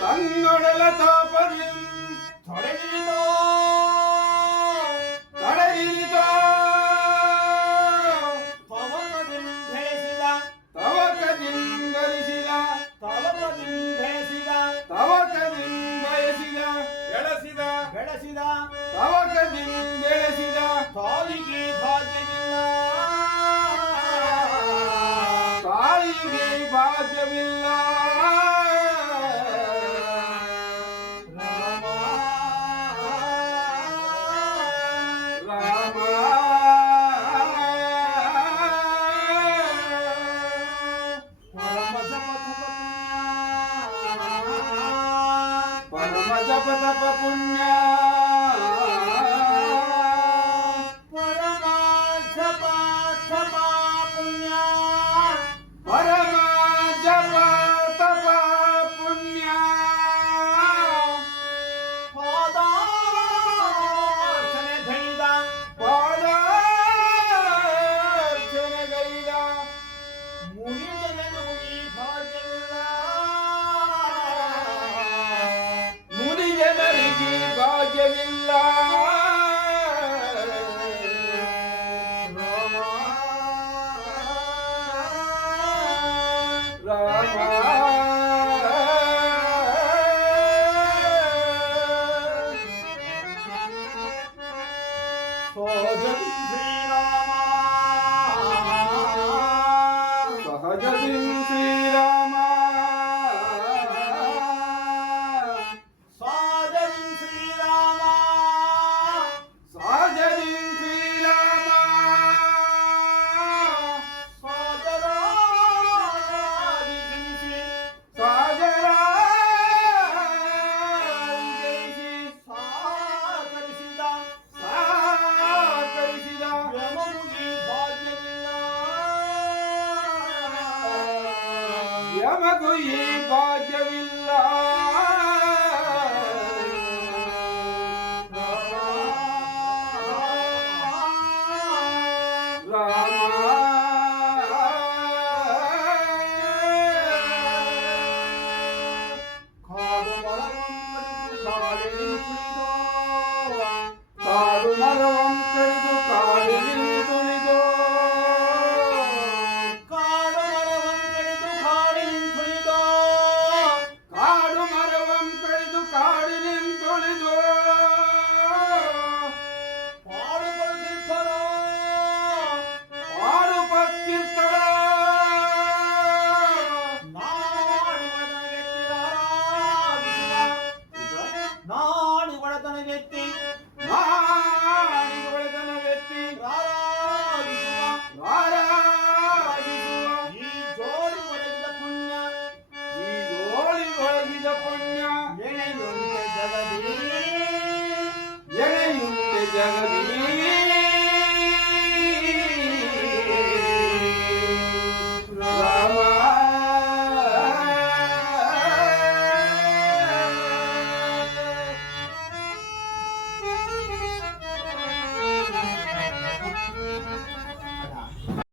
തന്നൊടല താപര്യം തുടങ്ങിയോ ಬೆಳೆಸಿದ ತವಕದಿಂದ ಬೆಳೆಸಿದ ತಾಯಿಗೆ ಭಾಗ್ಯವಿಲ್ಲ ತಾಯಿಗೆ ಭಾಗ್ಯವಿಲ್ಲ पतप पुण्या Oh, ತಮಗು ಈ ಭಾಗ್ಯವಿಲ್ಲ Hallelujah.